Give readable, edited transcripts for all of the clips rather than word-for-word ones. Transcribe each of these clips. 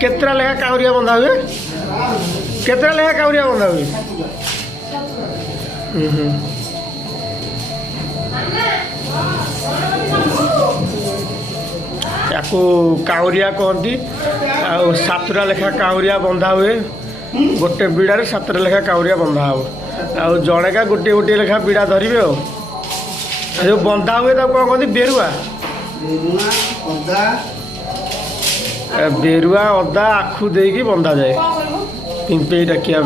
केतरा लेखा काउरिया बंधा हुए केतरा लेखा काउरिया बंधा हुए याको काउरिया कहती सातटा लेखा काउरिया बंधा हुए गोटे बिड़ार 7टा लेखा काउरिया बंधा हो आ जड़ेका गोटे गोटे लेखा बिड़ा धरवे जो बंधा हुए कौन कहते बेरुआ बेरुआ अदा आखु देकी बंधा जाए पिंपे डाकिया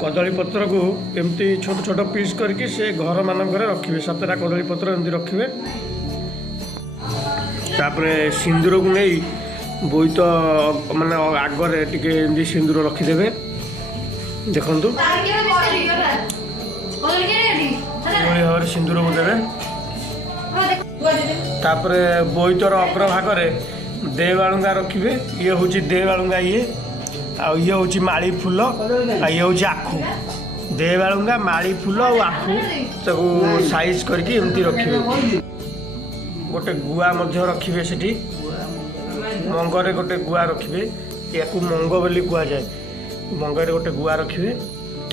कदली पत्र को एमती छोट छोट पीस करके से घर मानक रखिए 7टा कदली पत्र एमती रखिए तापरे सिंदूर को नहीं बोईत माने आगरे टिके एमती सिंदूर रखिदेवे देखु भाव सिंदूर को देवे तापरे बोईतर अग्र भागे देवालुंगा रखिए ये हूँ देवालुंगा ये ये हूँ माड़ी फूल ये हूँ आखु देवालुंगा माड़ी फूल और आखु ताको साइज करके एमती रखिए गोटे गुआ रखिए सेठी मंगरे गोटे गुआ रखिए या मंग बोली कह जाए मंगरे गोटे गुआ रखिए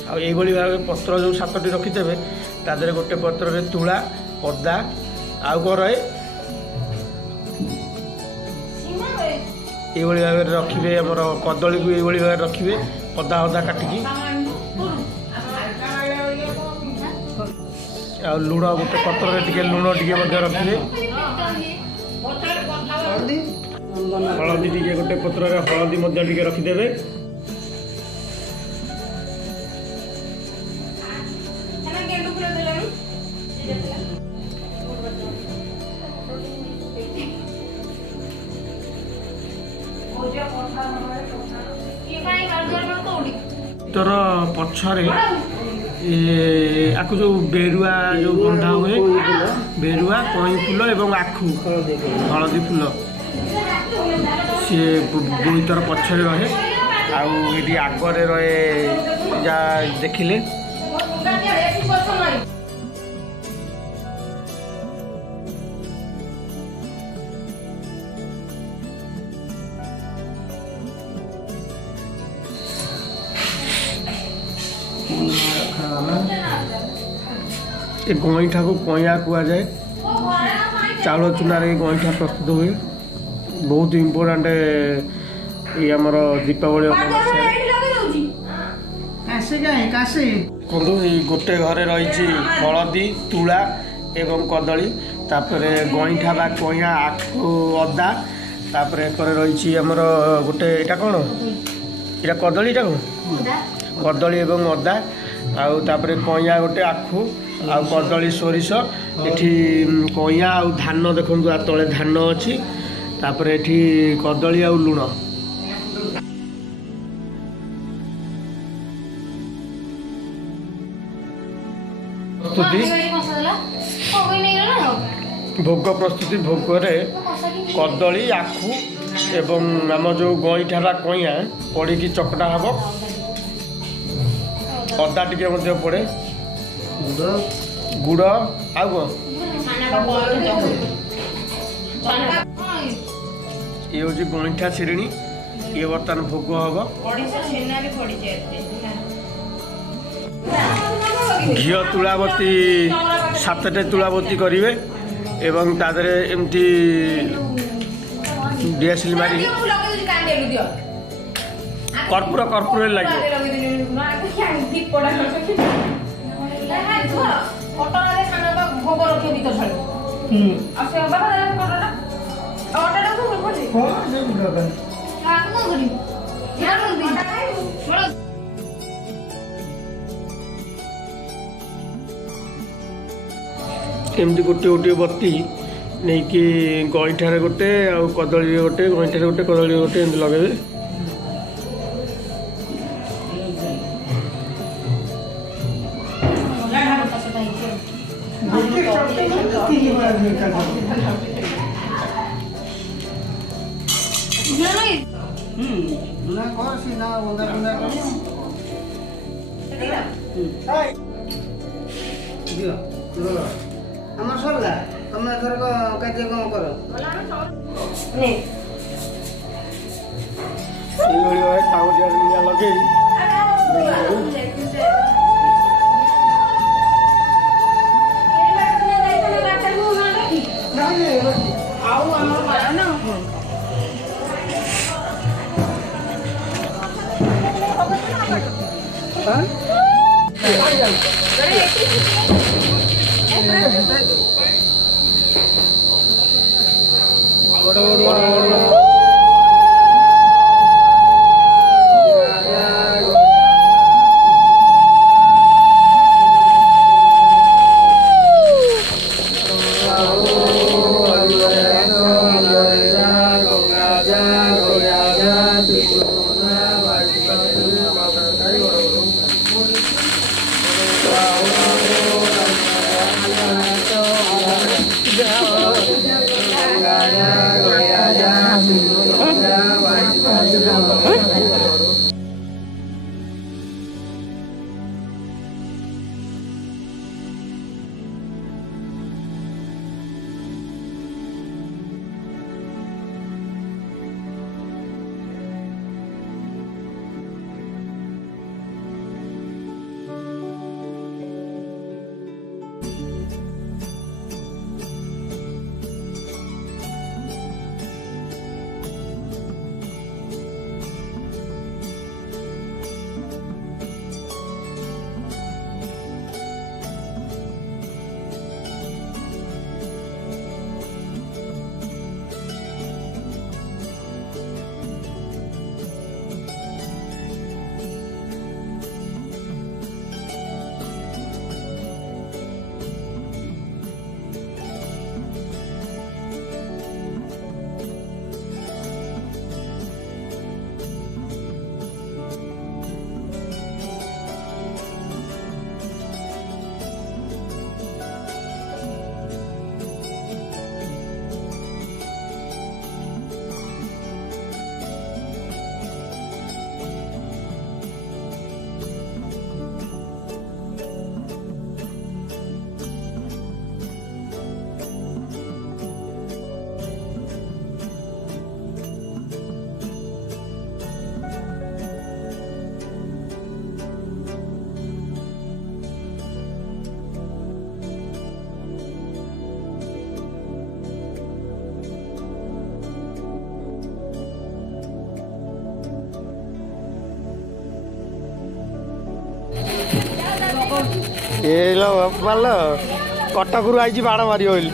आई भाव पत्र जो 7टी रखिदेवे तादे गोटे पत्र तुला अदा आउ कौन रहे ये भाव रखिए आमर कदली को ये भाव रखिए अदा अदा काटिकी आ लुण गोटे पत्र टे लुण टे रखिए हलदी टे गोटे पत्र हलदी टे रखिदेवे तर पछरे आकु जो बेरुआ जो बंधा हुए बेरुआ कई फूल एवं आखु हलदी फूल सी बोईतर पछरे रहे आउे आगरे रहे जा देखिले ये गईठा को कईया कह जाए चाउल चूना गईठा प्रस्तुत हुए बहुत इम्पोर्टाट ये आमर दीपावली अमावास्या ଦେଖନ୍ତୁ ଏଇ ଗୋଟେ ଘରେ ରହିଛି ହଳଦୀ ତୁଳା ଏବଂ କଦଳୀ, ତାପରେ ଗଇଁଠା ବା କଇଁଆ, ଆଖୁ, ଅଦା, ତାପରେ ଏକରେ ରହିଛି ଆମର ଗୋଟେ ଏଇଟା କ'ଣ ଏଇଟା କଦଳୀ, ଏଇଟା କ'ଣ କଦଳୀ ଏବଂ ଅଦା, ଆଉ ତାପରେ କଇଁଆ ଗୋଟେ, ଆଖୁ ଆଉ କଦଳୀ, ସୋରିଷ, ଏଠି କଇଁଆ ଆଉ ଧାନ ଦେଖନ୍ତୁ ଆ ତଳେ ଧାନ ଅଛି, ତାପରେ ଏଠି କଦଳୀ ଆଉ ଲୁଣ। ଭୋଗ ପ୍ରସ୍ତୁତି, ଭୋଗରେ କଦଳୀ, ଆଖୁ ଏବଂ ଆମ ଯେଉଁ ଗଇଁଠା ବା କଇଁଆ ପଡ଼ିକି ଚକଟା ହେବ, ଅଦା ଟିକେ ମଧ୍ୟ ପଡ଼େ, ଗୁଡ଼ ଆଉ କ'ଣ ଇଏ ହେଉଛି ଗଇଁଠା ଶିରିଣୀ, ଇଏ ବର୍ତ୍ତମାନ ଭୋଗ ହେବ। ଘିଅ ତୁଳାବତୀ 7ଟେ ତୁଳାବତୀ କରିବେ ଏବଂ ତା ଦେହରେ ଏମିତି ଡିଆସିଲି ମାରି କର୍ପୂରରେ ଲାଗିବ। ଏମିତି ଗୋଟିଏ ଗୋଟିଏ ବତୀ ନେଇକି ଗଇଁଠାରେ ଗୋଟେ ଆଉ କଦଳୀରେ ଗୋଟେ, ଗଇଁଠାରେ ଗୋଟେ, କଦଳୀରେ ଗୋଟେ ଏମିତି ଲଗେଇବେ। আমার সরলা তুমি এথরক কার্যক্রম করো এইভাবে ভাবে কাগজিয়ার নিয়া লଗେଇ ଏ ମାଲ କଟକରୁ ଆଇଛି ବାଣ ମାରିବ ବୋଲି